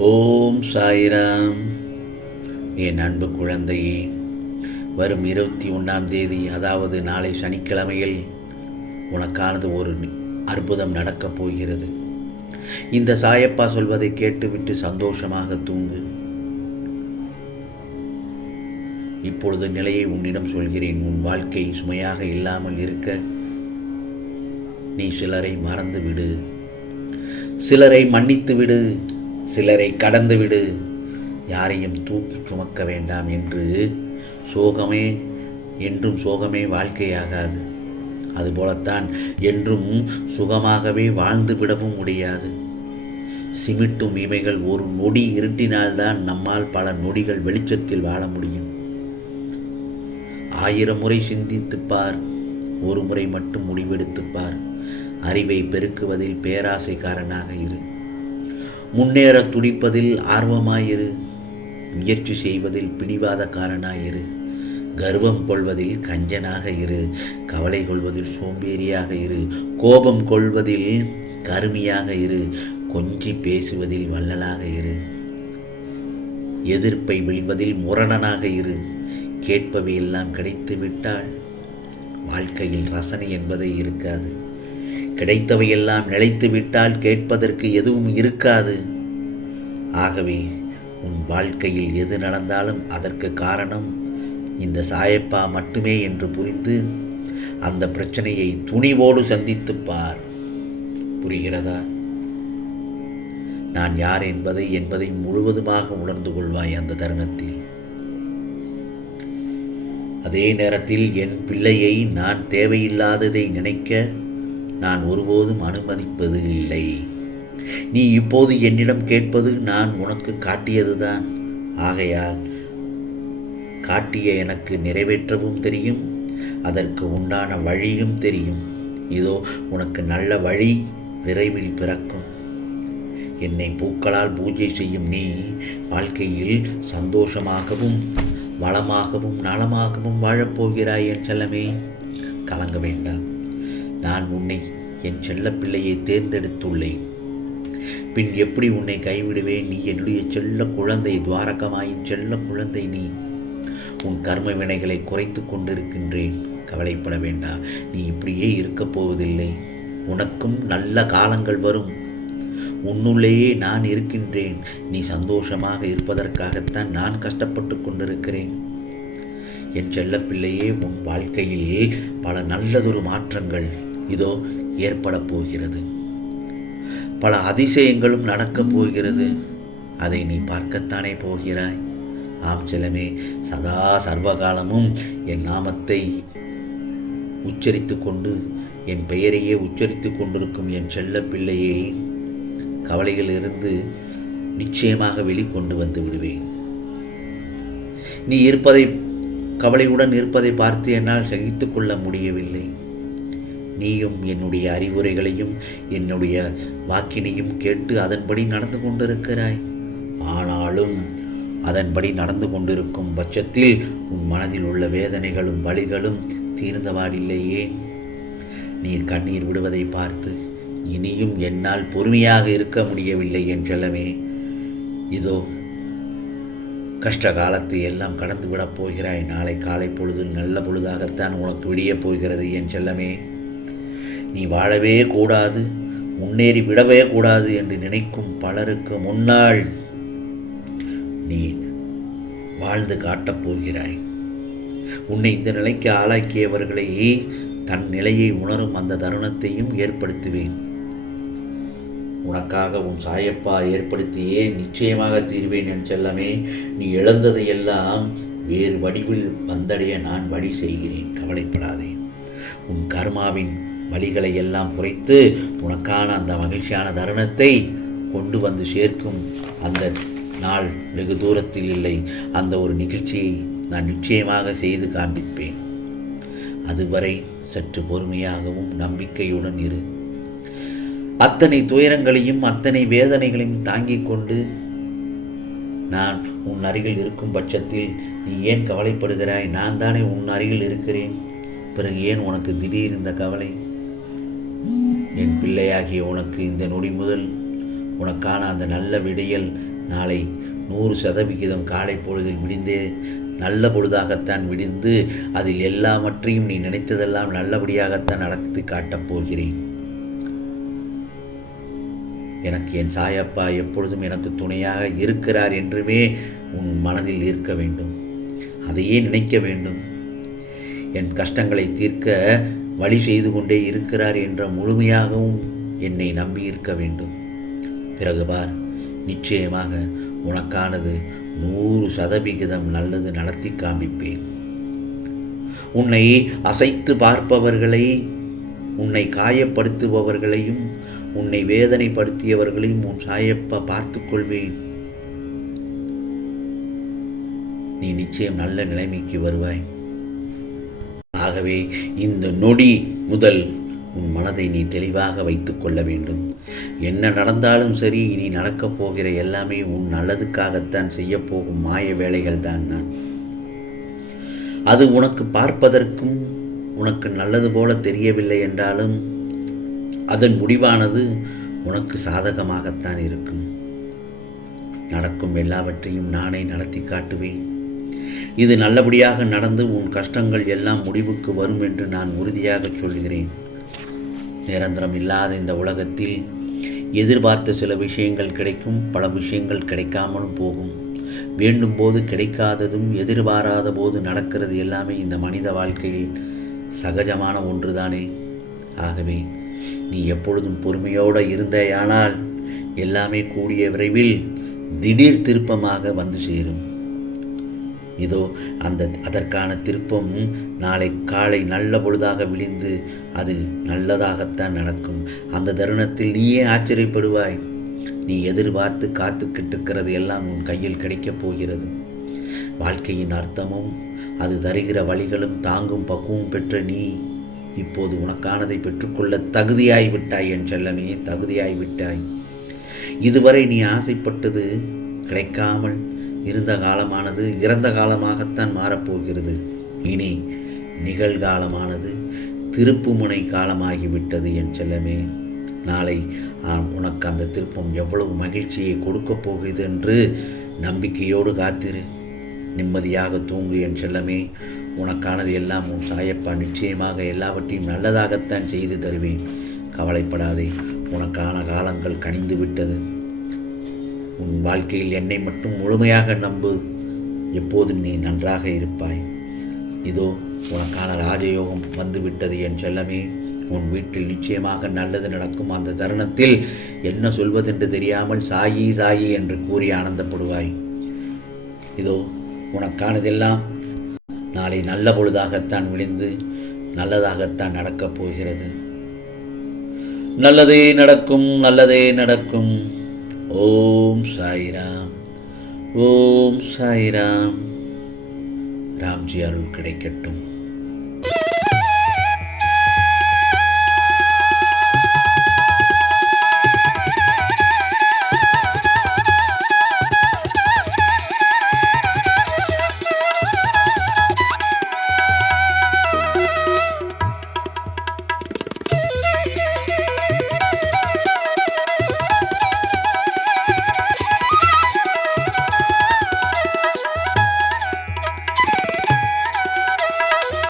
ஓம் சாய்ராம். என் அன்பு குழந்தையே, வரும் 21ஆம் தேதி, அதாவது நாளை சனிக்கிழமையில் உனக்கானது ஒரு அற்புதம் நடக்கப் போகிறது. இந்த சாயப்பா சொல்வதை கேட்டுவிட்டு சந்தோஷமாக தூங்கு. இப்பொழுது நிலையை உன்னிடம் சொல்கிறேன். உன் வாழ்க்கை சுமையாக இல்லாமல் இருக்க நீ சிலரை மறந்து விடு, சிலரை மன்னித்து விடு, சிலரை கடந்து விடு. யாரையும் தூக்கி சுமக்க வேண்டாம் என்று என்றும் சோகமே வாழ்க்கையாகாது. அதுபோலத்தான் என்றும் சுகமாகவே வாழ்ந்து விடவும் முடியாது. சிமிட்டும் இமைகள் ஒரு நொடி இருட்டினால்தான் நம்மால் பல நொடிகள் வெளிச்சத்தில் வாழ முடியும். 1000 முறை சிந்தித்துப்பார், ஒரு முறை மட்டும் முடிவெடுத்துப்பார். அறிவை பெருக்குவதில் பேராசைக்காரனாக இரு. முன்னேற துடிப்பதில் ஆர்வமாயிரு. முயற்சி செய்வதில் பிடிவாதக்காரனாயிரு. கர்வம் கொள்வதில் கஞ்சனாக இரு. கவலை கொள்வதில் சோம்பேறியாக இரு. கோபம் கொள்வதில் கருமியாக இரு. கொஞ்சி பேசுவதில் வள்ளலாக இரு. எதிர்ப்பை வெல்வதில் முரணனாக இரு. கேட்பவையெல்லாம் கிடைத்துவிட்டால் வாழ்க்கையில் ரசனை என்பதை இருக்காது. கிடைத்தவையெல்லாம் நிலைத்து விட்டால் கேட்பதற்கு எதுவும் இருக்காது. ஆகவே உன் வாழ்க்கையில் எது நடந்தாலும் அதற்கு காரணம் இந்த சாயப்பா மட்டுமே என்று புரிந்து அந்த பிரச்சனையை துணிவோடு சந்தித்துப் பார். புரிகிறதா? நான் யார் என்பதை முழுவதுமாக உணர்ந்து கொள்வாய் அந்த தருணத்தில். அதே நேரத்தில் என் பிள்ளையை நான் தேவையில்லாததை நினைக்க நான் ஒருபோதும் அனுமதிப்பது இல்லை. நீ இப்போது என்னிடம் கேட்பது நான் உனக்கு காட்டியதுதான். ஆகையால் காட்டிய எனக்கு நிறைவேற்றவும் தெரியும், அதற்கு உண்டான வழியும் தெரியும். இதோ உனக்கு நல்ல வழி விரைவில் பிறக்கும். என்னை பூக்களால் பூஜை செய்யும் நீ வாழ்க்கையில் சந்தோஷமாகவும் வளமாகவும் நலமாகவும் வாழப்போகிறாய் என் செல்லமே. கலங்க வேண்டாம். நான் உன்னை என் செல்ல பிள்ளையை தேர்ந்தெடுத்துள்ளேன். பின் எப்படி உன்னை கைவிடுவேன்? நீ என்னுடைய செல்ல குழந்தை, துவாரகமாயின் செல்ல குழந்தை நீ. உன் கர்ம வினைகளை குறைத்து கொண்டிருக்கின்றேன். கவலைப்பட வேண்டாம். நீ இப்படியே இருக்கப் போவதில்லை. உனக்கும் நல்ல காலங்கள் வரும். உன்னுள்ளேயே நான் இருக்கின்றேன். நீ சந்தோஷமாக இருப்பதற்காகத்தான் நான் கஷ்டப்பட்டு கொண்டிருக்கிறேன். என் செல்லப்பிள்ளையே, உன் வாழ்க்கையில் பல நல்லதொரு மாற்றங்கள் இதோ ஏற்பட போகிறது. பல அதிசயங்களும் நடக்கப் போகிறது. அதை நீ பார்க்கத்தானே போகிறாய். ஆம் செல்லமே, சதா சர்வகாலமும் என் நாமத்தை உச்சரித்து கொண்டு, என் பெயரையே உச்சரித்து கொண்டிருக்கும் என் செல்ல பிள்ளையை கவலைகளிலிருந்து நிச்சயமாக வெளிக்கொண்டு வந்து விடுவேன். நீ கவலையுடன் இருப்பதை பார்த்து என்னால் சகித்து கொள்ள முடியவில்லை. நீயும் என்னுடைய அறிவுரைகளையும் என்னுடைய வாக்கினையும் கேட்டு அதன்படி நடந்து கொண்டிருக்கிறாய். ஆனாலும் அதன்படி நடந்து கொண்டிருக்கும் பட்சத்தில் உன் மனதில் உள்ள வேதனைகளும் வலிகளும் தீர்ந்தவாடில்லையே. நீர் கண்ணீர் விடுவதை பார்த்து இனியும் என்னால் பொறுமையாக இருக்க முடியவில்லை என் செல்லமே. இதோ கஷ்ட காலத்தை எல்லாம் கடந்து விடப் போகிறாய். நாளை காலை பொழுது நல்ல பொழுதாகத்தான் உனக்கு விடியப் போகிறது என் செல்லமே. நீ வாழவே கூடாது, முன்னேறி விடவே கூடாது என்று நினைக்கும் பலருக்கு முன்னால் நீ வாழ்ந்து காட்டப் போகிறாய். உன்னை இந்த நிலைக்கு ஆளாக்கியவர்களை தன் நிலையை உணரும் அந்த தருணத்தையும் ஏற்படுத்துவேன். உனக்காக உன் சாயப்பா ஏற்படுத்தியே நிச்சயமாக தீர்வேன் என் செல்லமே. நீ இழந்ததையெல்லாம் வேறு வடிவில் வந்தடைய நான் வழி செய்கிறேன். கவலைப்படாதே. உன் கர்மாவின் வழிகளை எல்லாம் குறைத்து உனக்கான அந்த மகிழ்ச்சியான தருணத்தை கொண்டு வந்து சேர்க்கும் அந்த நாள் வெகு தூரத்தில் இல்லை. அந்த ஒரு நிகழ்ச்சியை நான் நிச்சயமாக செய்து காண்பிப்பேன். அதுவரை சற்று பொறுமையாகவும் நம்பிக்கையுடன் இரு. அத்தனை துயரங்களையும் அத்தனை வேதனைகளையும் தாங்கிக் கொண்டு நான் உன் அருகில் இருக்கும் பட்சத்தில் நீ ஏன் கவலைப்படுகிறாய்? நான் தானே உன் அருகில் இருக்கிறேன். பிறகு ஏன் உனக்கு திடீர் இந்த கவலை? என் பிள்ளையாகிய உனக்கு இந்த நொடி முதல் உனக்கான அந்த நல்ல விடியல் நாளை 100% காலை பொழுதில் விடிந்தே நல்ல பொழுதாகத்தான் விடிந்து அதில் எல்லாவற்றையும் நீ நினைத்ததெல்லாம் நல்லபடியாகத்தான் நடத்தி காட்டப் போகிறேன். எனக்கு என் சாயப்பா எப்பொழுதும் எனக்கு துணையாக இருக்கிறார் என்றுமே உன் மனதில் இருக்க வேண்டும். அதையே நினைக்க வேண்டும். என் கஷ்டங்களை தீர்க்க வழி செய்து கொண்டே இருக்கிறார் என்ற முழுமையாகவும் என்னை நம்பி இருக்க வேண்டும். பிறகு பார், நிச்சயமாக உனக்கானது 100% நல்லது நடத்தி காண்பிப்பேன். உன்னை அசைத்து பார்ப்பவர்களை, உன்னை காயப்படுத்துபவர்களையும், உன்னை வேதனைப்படுத்தியவர்களையும் உன் சாயப்பா பார்த்துக் கொள்வேன். நீ நிச்சயம் நல்ல நிலைமைக்கு வருவாய். ஆகவே இந்த நொடி முதல் உன் மனதை நீ தெளிவாக வைத்து கொள்ள வேண்டும். என்ன நடந்தாலும் சரி, இனி நடக்கப் போகிற எல்லாமே உன் நல்லதுக்காகத்தான் செய்யப்போகும் மாய வேலைகள் தான். நான் அது உனக்கு பார்ப்பதற்கும் உனக்கு நல்லது போல தெரியவில்லை என்றாலும் அதன் முடிவானது உனக்கு சாதகமாகத்தான் இருக்கும். நடக்கும் எல்லாவற்றையும் நானே நடத்தி காட்டுவேன். இது நல்லபடியாக நடந்து உன் கஷ்டங்கள் எல்லாம் முடிவுக்கு வரும் என்று நான் உறுதியாக சொல்கிறேன். நிரந்தரம் இல்லாத இந்த உலகத்தில் எதிர்பார்த்த சில விஷயங்கள் கிடைக்கும், பல விஷயங்கள் கிடைக்காமலும் போகும். வேண்டும் போது கிடைக்காததும் எதிர்பாராத போது நடக்கிறது எல்லாமே இந்த மனித வாழ்க்கையில் சகஜமான ஒன்றுதானே. ஆகவே நீ எப்பொழுதும் பொறுமையோடு இருந்தேயானால் எல்லாமே கூடிய விரைவில் திடீர் திருப்பமாக வந்து சேரும். இதோ அதற்கான திருப்பம் நாளை காலை நல்ல பொழுதாக விழிந்து அது நல்லதாகத்தான் நடக்கும். அந்த தருணத்தில் நீயே ஆச்சரியப்படுவாய். நீ எதிர்பார்த்து காத்துக்கிட்டு இருக்கிறது எல்லாம் உன் கையில் கிடைக்கப் போகிறது. வாழ்க்கையின் அர்த்தமும் அது தருகிற வழிகளும் தாங்கும் பக்குவம் பெற்ற நீ இப்போது உனக்கானதை பெற்றுக்கொள்ள தகுதியாய்விட்டாய். என் செல்லமே, தகுதியாய்விட்டாய். இதுவரை நீ ஆசைப்பட்டது கிடைக்காமல் இருந்த காலமானது இறந்த காலமாகத்தான் மாறப்போகிறது. இனி நிகழ்காலமானது திருப்புமுனை காலமாகிவிட்டது. என் செல்லமே, நாளை உனக்கு அந்த திருப்பம் எவ்வளவு மகிழ்ச்சியை கொடுக்கப் போகிறது என்று நம்பிக்கையோடு காத்திரு. நிம்மதியாக தூங்கு என் செல்லமே. உனக்கானது எல்லாம் உன் சாயப்பா நிச்சயமாக எல்லாவற்றையும் நல்லதாகத்தான் செய்து தருவேன். கவலைப்படாதே. உனக்கான காலங்கள் கனிந்து விட்டது. உன் வாழ்க்கையில் என்னை மட்டும் முழுமையாக நம்பு. எப்போதும் நீ நன்றாக இருப்பாய். இதோ உனக்கான ராஜயோகம் வந்துவிட்டது என் செல்லமே. உன் வீட்டில் நிச்சயமாக நல்லது நடக்கும். அந்த தருணத்தில் என்ன சொல்வதென்று தெரியாமல் சாயி சாயி என்று கூறி ஆனந்தப்படுவாய். இதோ உனக்கானதெல்லாம் நாளை நல்ல பொழுதாகத்தான் விழிந்து நல்லதாகத்தான் நடக்கப் போகிறது. நல்லதே நடக்கும், நல்லதே நடக்கும். ஓம் சாய்ராம், ஓம் சாய்ராம். ராம்ஜி அருள் கிடைக்கட்டும்.